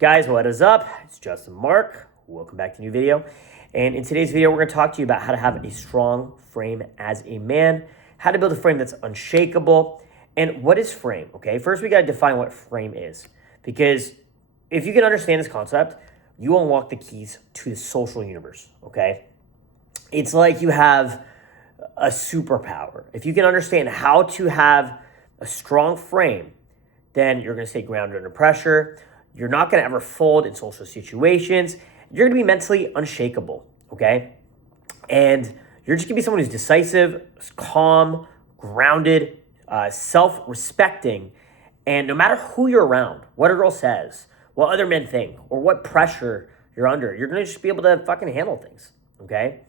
Guys, what is up? It's Justin Mark. Welcome back to a new video. And in today's video, we're going to talk to you about how to have a strong frame as a man, how to build a frame that's unshakable, and what is frame, okay? First, we got to define what frame is, because if you can understand this concept, you unlock the keys to the social universe, okay? It's like you have a superpower. If you can understand how to have a strong frame, then you're going to stay grounded under pressure. You're not going to ever fold in social situations. You're going to be mentally unshakable, okay? And you're just going to be someone who's decisive, calm, grounded, self-respecting. And no matter who you're around, what a girl says, what other men think, or what pressure you're under, you're going to just be able to fucking handle things, okay?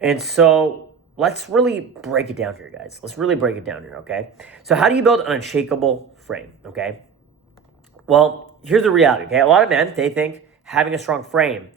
And so let's really break it down here, guys. Let's really break it down here, okay? So how do you build an unshakable frame, okay? Well, here's the reality, okay? A lot of men, they think having a strong frame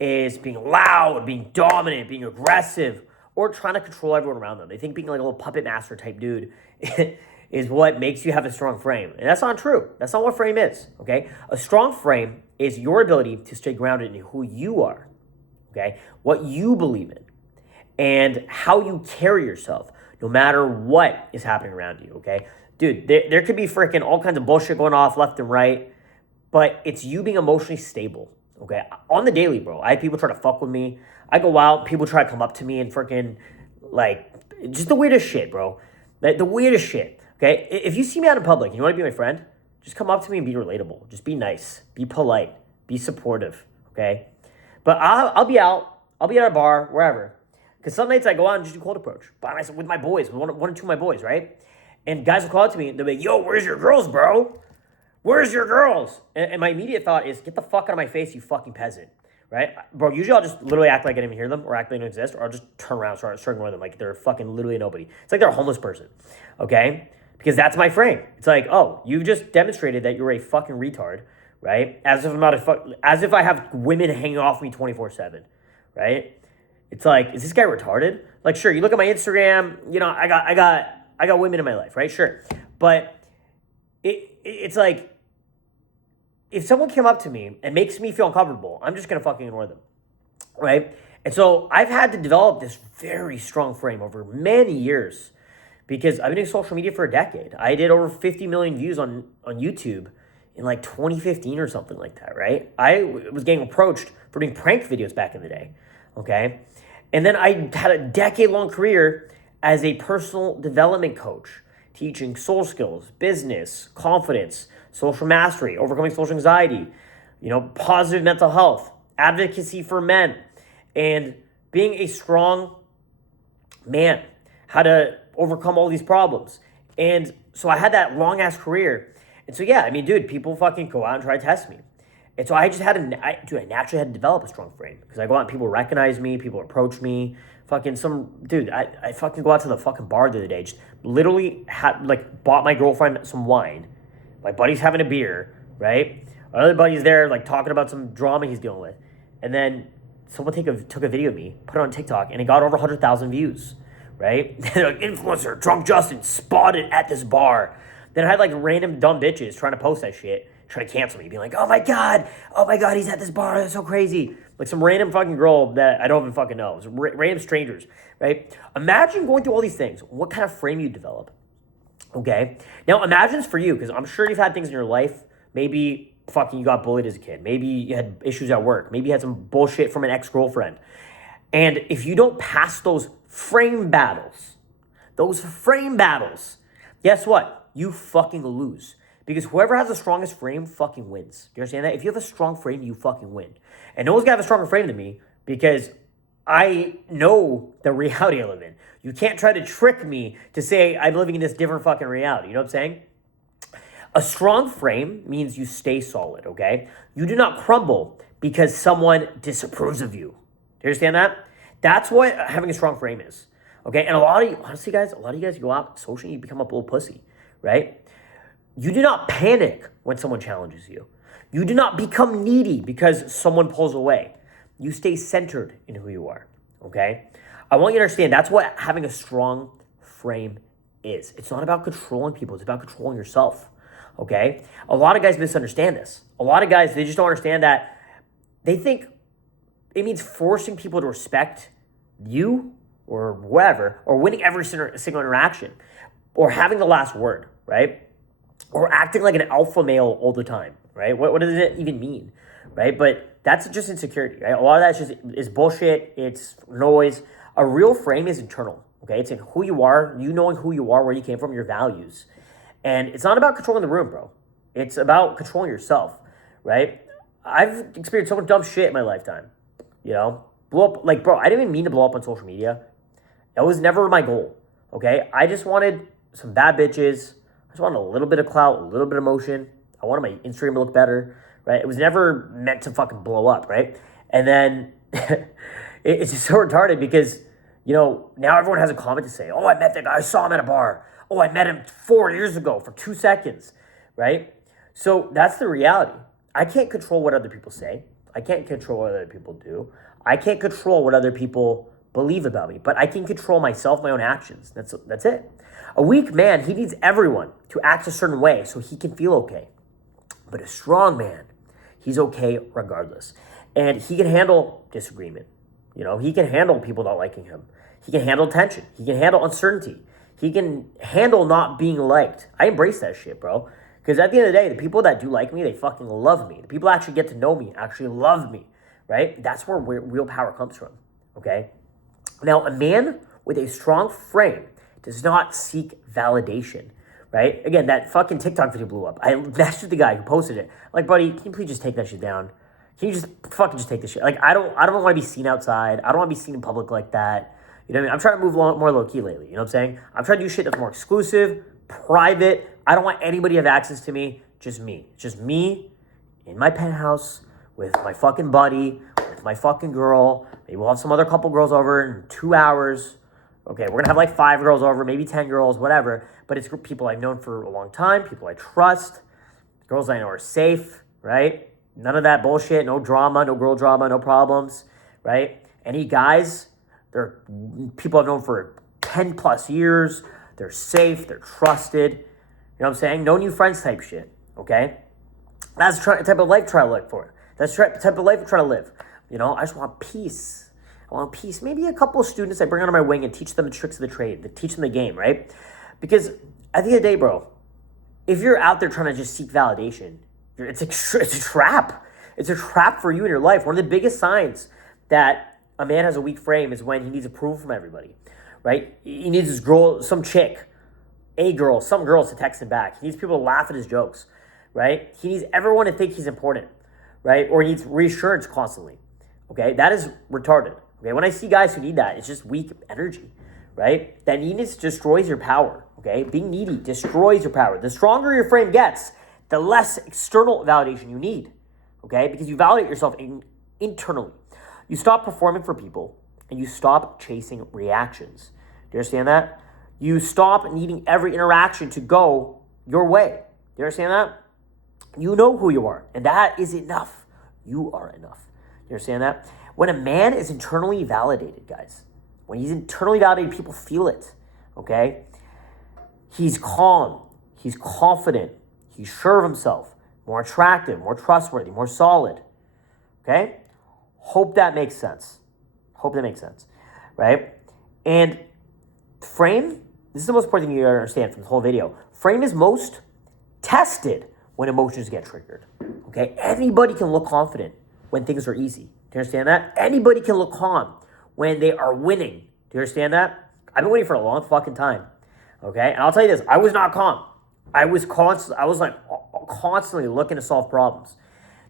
is being loud, being dominant, being aggressive, or trying to control everyone around them. They think being like a little puppet master type dude is what makes you have a strong frame. And that's not true. That's not what frame is, okay? A strong frame is your ability to stay grounded in who you are, okay? What you believe in, and how you carry yourself, no matter what is happening around you, okay? Dude, there could be freaking all kinds of bullshit going off left and right, but it's you being emotionally stable, okay? On the daily, bro, I have people try to fuck with me. I go out, people try to come up to me and freaking, like, just the weirdest shit, bro. The weirdest shit, okay? If you see me out in public and you want to be my friend, just come up to me and be relatable. Just be nice, be polite, be supportive, okay? But I'll be out. I'll be at a bar, wherever. Because some nights I go out and just do cold approach by myself with my boys, with one or two of my boys, right? And guys will call out to me and they'll be like, yo, where's your girls, bro? Where's your girls? And my immediate thought is, get the fuck out of my face, you fucking peasant, right? Bro, usually I'll just literally act like I didn't even hear them or act like they don't exist, or I'll just turn around and start ignoring them like they're fucking literally nobody. It's like they're a homeless person, okay? Because that's my frame. It's like, oh, you've just demonstrated that you're a fucking retard, right? As if I have women hanging off me 24/7, right? It's like, is this guy retarded? Like, sure, you look at my Instagram, you know, I got women in my life, right? Sure. But it's like, if someone came up to me and makes me feel uncomfortable, I'm just going to fucking ignore them, right? And so I've had to develop this very strong frame over many years because I've been doing social media for a decade. I did over 50 million views on YouTube in like 2015 or something like that, right? I was getting approached for doing prank videos back in the day, okay? And then I had a decade-long career as a personal development coach, teaching soul skills, business, confidence, social mastery, overcoming social anxiety, you know, positive mental health, advocacy for men, and being a strong man, how to overcome all these problems. And so I had that long-ass career. And so, yeah, I mean, dude, people fucking go out and try to test me. And so I just had I naturally had to develop a strong frame because I go out and people recognize me, people approach me. I fucking go out to the fucking bar the other day, just literally bought my girlfriend some wine. My buddy's having a beer, right? My other buddy's there, like, talking about some drama he's dealing with. And then someone took a video of me, put it on TikTok, and it got over 100,000 views, right? Like, influencer, drunk Justin, spotted at this bar. Then I had, like, random dumb bitches trying to post that shit, trying to cancel me, being like, oh my God, he's at this bar, that's so crazy. Like some random fucking girl that I don't even fucking know. It's random strangers, right? Imagine going through all these things, what kind of frame you develop, okay? Now imagine it's for you, because I'm sure you've had things in your life, maybe fucking you got bullied as a kid, maybe you had issues at work, maybe you had some bullshit from an ex-girlfriend. And if you don't pass those frame battles, guess what? You fucking lose. Because whoever has the strongest frame fucking wins. Do you understand that? If you have a strong frame, you fucking win. And no one's gonna have a stronger frame than me because I know the reality I live in. You can't try to trick me to say I'm living in this different fucking reality. You know what I'm saying? A strong frame means you stay solid, okay? You do not crumble because someone disapproves of you. Do you understand that? That's what having a strong frame is, okay? And honestly, guys, a lot of you guys go out socially, you become a little pussy, right? You do not panic when someone challenges you. You do not become needy because someone pulls away. You stay centered in who you are, okay? I want you to understand that's what having a strong frame is. It's not about controlling people. It's about controlling yourself, okay? A lot of guys misunderstand this. A lot of guys, they just don't understand that. They think it means forcing people to respect you or whatever, or winning every single interaction, or having the last word, right? Or acting like an alpha male all the time, right? What does it even mean, right? But that's just insecurity, right? A lot of that is bullshit. It's noise. A real frame is internal, okay? It's in who you are, you knowing who you are, where you came from, your values. And it's not about controlling the room, bro. It's about controlling yourself, right? I've experienced so much dumb shit in my lifetime, you know? Blow up, like, bro, I didn't even mean to blow up on social media. That was never my goal, okay? I just wanted some bad bitches. I just wanted a little bit of clout, a little bit of motion. I wanted my Instagram to look better, right? It was never meant to fucking blow up, right? And then it's just so retarded because, you know, now everyone has a comment to say, oh, I met that guy, I saw him at a bar. Oh, I met him 4 years ago for 2 seconds, right? So that's the reality. I can't control what other people say. I can't control what other people do. I can't control what other people believe about me, but I can control myself, my own actions. That's it. A weak man, he needs everyone to act a certain way so he can feel okay. But a strong man, he's okay regardless. And he can handle disagreement. You know, he can handle people not liking him. He can handle tension. He can handle uncertainty. He can handle not being liked. I embrace that shit, bro. Because at the end of the day, the people that do like me, they fucking love me. The people that actually get to know me actually love me, right? That's where real power comes from, okay? Now, a man with a strong frame does not seek validation, right? Again, that fucking TikTok video blew up. I messaged the guy who posted it. I'm like, buddy, can you please just take that shit down? Can you just fucking just take this shit? Like, I don't want to be seen outside. I don't want to be seen in public like that. You know what I mean? I'm trying to move more low-key lately. You know what I'm saying? I'm trying to do shit that's more exclusive, private. I don't want anybody to have access to me. Just me. Just me in my penthouse with my fucking buddy, with my fucking girl. Maybe we'll have some other couple girls over in 2 hours. Okay, we're going to have like 5 girls over, maybe 10 girls, whatever. But it's people I've known for a long time, people I trust, girls I know are safe, right? None of that bullshit, no drama, no girl drama, no problems, right? Any guys, they're people I've known for 10 plus years. They're safe, they're trusted. You know what I'm saying? No new friends type shit, okay? That's the type of life I try to look for. That's the type of life I try to live. You know, I just want peace. I want peace. Maybe a couple of students I bring under my wing and teach them the tricks of the trade, teach them the game, right? Because at the end of the day, bro, if you're out there trying to just seek validation, it's a trap. It's a trap for you in your life. One of the biggest signs that a man has a weak frame is when he needs approval from everybody, right? He needs his girl, some chick, some girls to text him back. He needs people to laugh at his jokes, right? He needs everyone to think he's important, right? Or he needs reassurance constantly, okay? That is retarded, okay? When I see guys who need that, it's just weak energy, right? That neediness destroys your power, okay? Being needy destroys your power. The stronger your frame gets, the less external validation you need, okay? Because you validate yourself internally. You stop performing for people and you stop chasing reactions. Do you understand that? You stop needing every interaction to go your way. Do you understand that? You know who you are, and that is enough. You are enough. You understand that? When a man is internally validated, guys, when he's internally validated, people feel it, okay? He's calm. He's confident. He's sure of himself. More attractive, more trustworthy, more solid, okay? Hope that makes sense. Hope that makes sense, right? And frame, this is the most important thing you gotta understand from this whole video. Frame is most tested when emotions get triggered, okay? Anybody can look confident when things are easy. Do you understand that? Anybody can look calm when they are winning. Do you understand that? I've been waiting for a long fucking time, okay? And I'll tell you this, I was not calm. I was constantly looking to solve problems.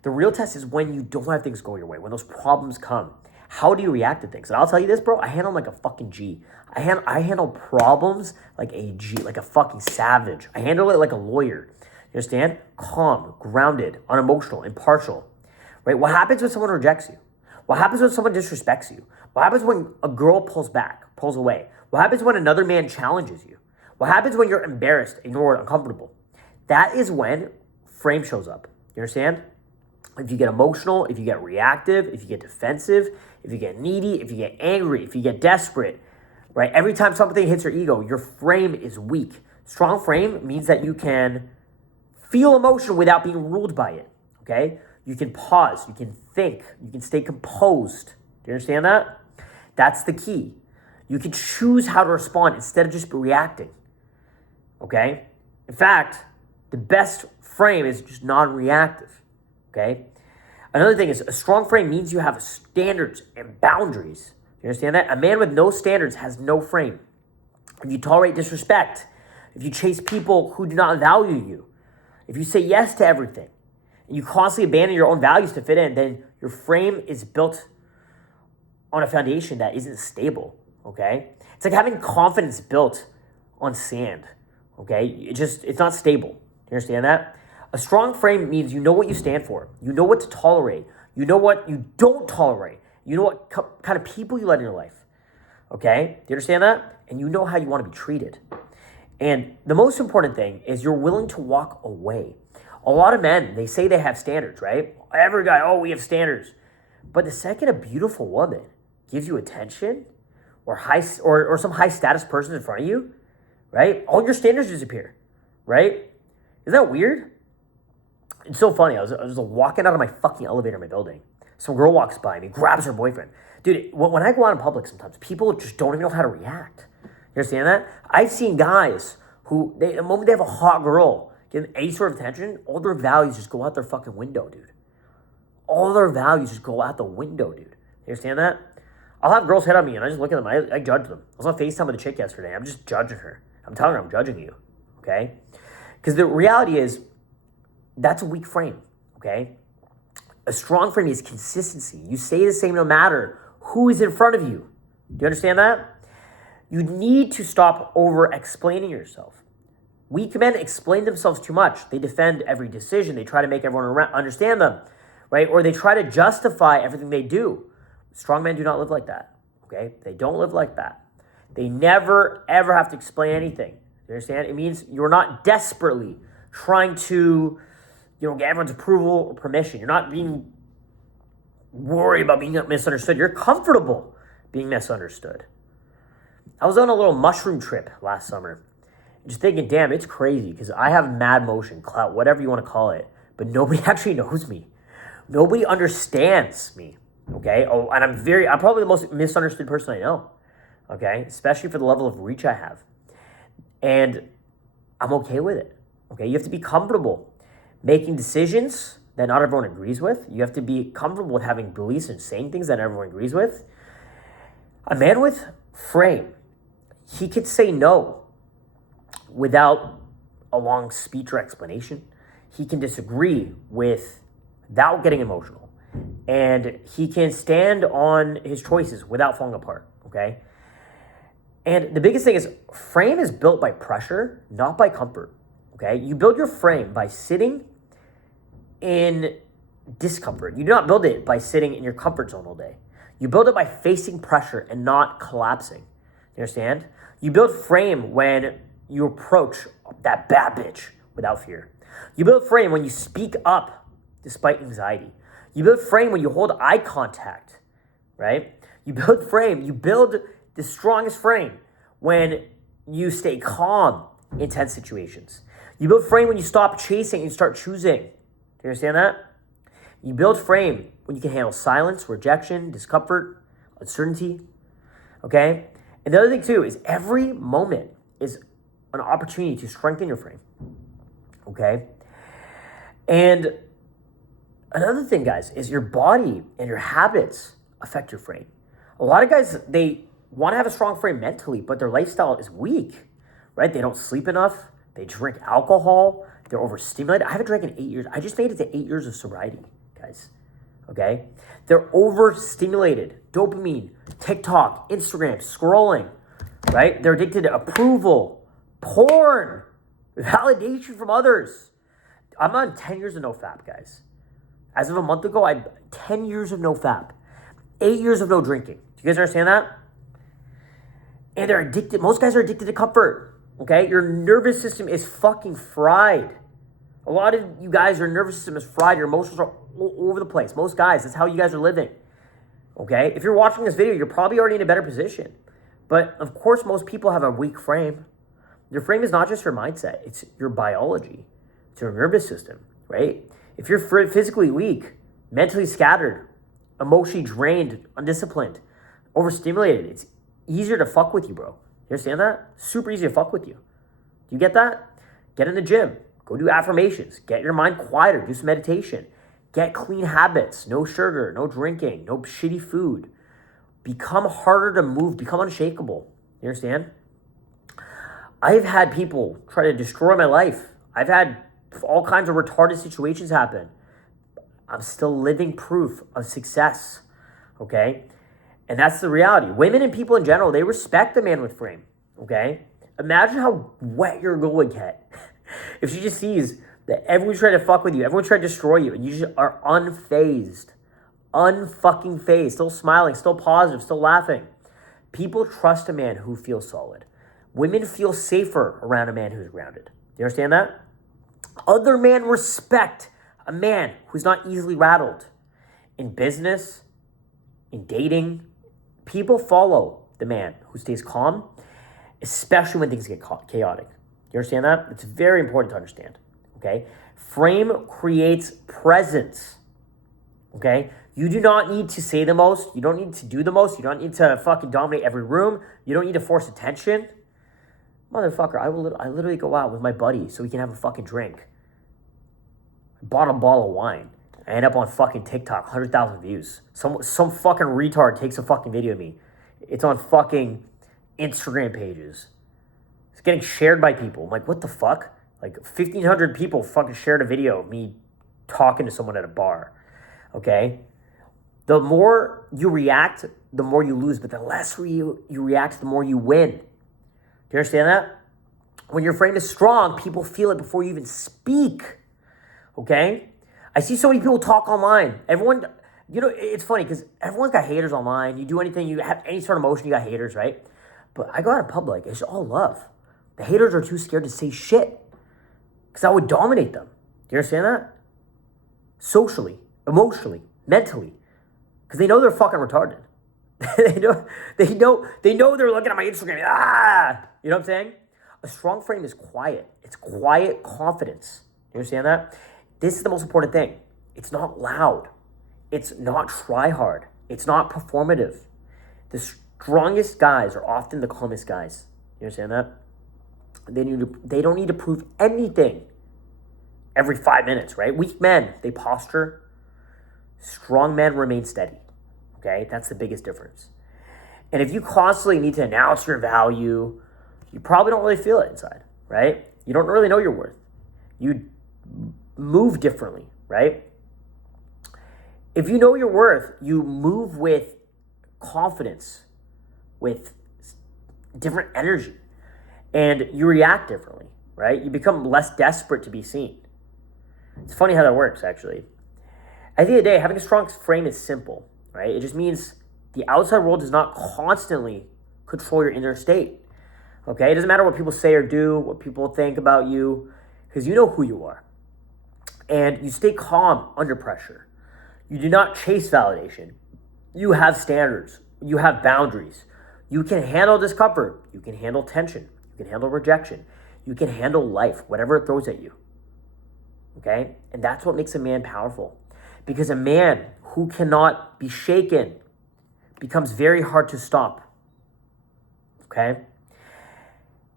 The real test is when you don't have things go your way, when those problems come. How do you react to things? And I'll tell you this, bro, I handle them like a fucking G. I handle problems like a G, like a fucking savage. I handle it like a lawyer. You understand? Calm, grounded, unemotional, impartial. Right? What happens when someone rejects you? What happens when someone disrespects you? What happens when a girl pulls away? What happens when another man challenges you? What happens when you're embarrassed, ignored, uncomfortable? That is when frame shows up. You understand? If you get emotional, if you get reactive, if you get defensive, if you get needy, if you get angry, if you get desperate, right? Every time something hits your ego, your frame is weak. Strong frame means that you can feel emotion without being ruled by it, okay? You can pause, you can think, you can stay composed. Do you understand that? That's the key. You can choose how to respond instead of just reacting, okay? In fact, the best frame is just non-reactive, okay? Another thing is a strong frame means you have standards and boundaries. You understand that? A man with no standards has no frame. If you tolerate disrespect, if you chase people who do not value you, if you say yes to everything, and you constantly abandon your own values to fit in, then your frame is built on a foundation that isn't stable, okay? It's like having confidence built on sand, okay? It's not stable. You understand that? A strong frame means you know what you stand for. You know what to tolerate. You know what you don't tolerate. You know what kind of people you let in your life, okay? Do you understand that? And you know how you want to be treated. And the most important thing is you're willing to walk away. A lot of men, they say they have standards, right? Every guy, oh, we have standards. But the second a beautiful woman gives you attention or some high status person in front of you, right? All your standards disappear, right? Isn't that weird? It's so funny. I was walking out of my fucking elevator in my building. Some girl walks by me, grabs her boyfriend. Dude, when I go out in public sometimes, people just don't even know how to react. You understand that? I've seen guys who, the moment they have a hot girl getting any sort of attention, all their values just go out their fucking window, dude. All their values just go out the window, dude. You understand that? I'll have girls hit on me and I just look at them. I judge them. I was on FaceTime with a chick yesterday. I'm just judging her. I'm telling her I'm judging you, okay? Because the reality is, that's a weak frame, okay? A strong frame is consistency. You stay the same no matter who is in front of you. Do you understand that? You need to stop over-explaining yourself. Weak men explain themselves too much. They defend every decision. They try to make everyone understand them, right? Or they try to justify everything they do. Strong men do not live like that, okay? They don't live like that. They never, ever have to explain anything. You understand? It means you're not desperately trying to, get everyone's approval or permission. You're not being worried about being misunderstood. You're comfortable being misunderstood. I was on a little mushroom trip last summer. Just thinking, damn, it's crazy because I have mad motion, clout, whatever you want to call it. But nobody actually knows me. Nobody understands me, okay? Oh, and I'm probably the most misunderstood person I know, okay? Especially for the level of reach I have. And I'm okay with it, okay? You have to be comfortable making decisions that not everyone agrees with. You have to be comfortable with having beliefs and saying things that everyone agrees with. A man with frame, he could say no without a long speech or explanation. He can disagree without getting emotional. And he can stand on his choices without falling apart, okay? And the biggest thing is frame is built by pressure, not by comfort, okay? You build your frame by sitting in discomfort. You do not build it by sitting in your comfort zone all day. You build it by facing pressure and not collapsing. You understand? You build frame when you approach that bad bitch without fear. You build frame when you speak up despite anxiety. You build frame when you hold eye contact, right? You build the strongest frame when you stay calm in tense situations. You build frame when you stop chasing and start choosing. Do you understand that? You build frame when you can handle silence, rejection, discomfort, uncertainty, okay? And the other thing too is every moment is an opportunity to strengthen your frame, okay? And another thing, guys, is your body and your habits affect your frame. A lot of guys, they want to have a strong frame mentally, but their lifestyle is weak, right? They don't sleep enough. They drink alcohol. They're overstimulated. I haven't drank in 8 years. I just made it to 8 years of sobriety, guys, okay? They're overstimulated. Dopamine, TikTok, Instagram, scrolling, right? They're addicted to approval, porn, validation from others. I'm on 10 years of no fap, guys. As of a month ago, I had 10 years of no fap, 8 years of no drinking. Do you guys understand that? And they're addicted. Most guys are addicted to comfort, okay? Your nervous system is fucking fried. A lot of you guys, your nervous system is fried. Your emotions are all over the place. Most guys, that's how you guys are living, okay? If you're watching this video, you're probably already in a better position. But, of course, most people have a weak frame. Your frame is not just your mindset. It's your biology, It's your nervous system, right? If you're physically weak, mentally scattered, emotionally drained, undisciplined, overstimulated, it's easier to fuck with you, bro. You understand that? Super easy to fuck with you. Do you get that? Get in the gym. Go do affirmations. Get your mind quieter. Do some meditation. Get clean habits. No sugar, no drinking, no shitty food. Become harder to move. Become unshakable. You understand? I've had people try to destroy my life. I've had all kinds of retarded situations happen. I'm still living proof of success, okay? And that's the reality. Women and people in general, they respect the man with frame, okay? Imagine how wet your girl would get if she just sees that everyone's trying to fuck with you, everyone's trying to destroy you, and you just are unfazed, unfucking phased, still smiling, still positive, still laughing. People trust a man who feels solid. Women feel safer around a man who's grounded. Do you understand that? Other men respect a man who's not easily rattled. In business, in dating, people follow the man who stays calm, especially when things get chaotic. You understand that? It's very important to understand, okay? Frame creates presence, okay? You do not need to say the most. You don't need to do the most. You don't need to fucking dominate every room. You don't need to force attention. Motherfucker, I literally go out with my buddy so we can have a fucking drink. I bought a bottle of wine. I end up on fucking TikTok, 100,000 views. Some fucking retard takes a fucking video of me. It's on fucking Instagram pages. It's getting shared by people. I'm like, what the fuck? Like 1,500 people fucking shared a video of me talking to someone at a bar. Okay? The more you react, the more you lose. But the less you react, the more you win. Do you understand that? When your frame is strong, people feel it before you even speak. Okay? I see so many people talk online. Everyone, it's funny because everyone's got haters online. You do anything, you have any sort of emotion, you got haters, right? But I go out in public, it's all love. The haters are too scared to say shit because I would dominate them. Do you understand that? Socially, emotionally, mentally. Because they know they're fucking retarded. they know they're looking at my Instagram. You know what I'm saying? A strong frame is quiet. It's quiet confidence. You understand that? This is the most important thing. It's not loud. It's not try hard. It's not performative. The strongest guys are often the calmest guys. You understand that? They don't need to prove anything every 5 minutes, right? Weak men, they posture. Strong men remain steady. Okay? That's the biggest difference. And if you constantly need to announce your value, you probably don't really feel it inside, right? You don't really know your worth. You move differently, right? If you know your worth, you move with confidence, with different energy, and you react differently, right? You become less desperate to be seen. It's funny how that works, actually. At the end of the day, having a strong frame is simple, right? It just means the outside world does not constantly control your inner state, okay? It doesn't matter what people say or do, what people think about you, because you know who you are. And you stay calm under pressure. You do not chase validation. You have standards. You have boundaries. You can handle discomfort. You can handle tension. You can handle rejection. You can handle life, whatever it throws at you. Okay? And that's what makes a man powerful. Because a man who cannot be shaken becomes very hard to stop. Okay?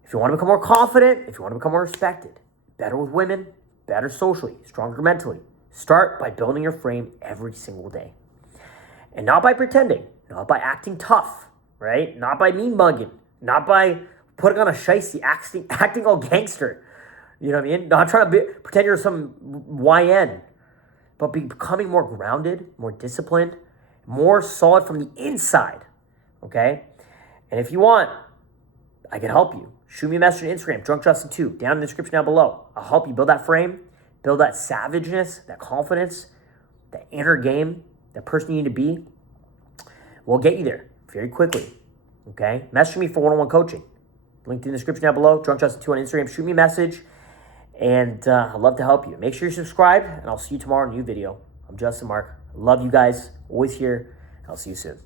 If you want to become more confident, if you want to become more respected, better with women, better socially, stronger mentally, start by building your frame every single day. And not by pretending, not by acting tough, right? Not by mean mugging, not by putting on a shicey, acting all gangster. You know what I mean? Not trying to pretend you're some YN, but becoming more grounded, more disciplined, more solid from the inside, okay? And if you want, I can help you. Shoot me a message on Instagram, DrunkJustin2, down in the description down below. I'll help you build that frame, build that savageness, that confidence, that inner game, that person you need to be. We'll get you there very quickly, okay? Message me for one-on-one coaching. Linked in the description down below, DrunkJustin2 on Instagram. Shoot me a message, and I'd love to help you. Make sure you subscribe, and I'll see you tomorrow in a new video. I'm Justin Mark. Love you guys. Always here. I'll see you soon.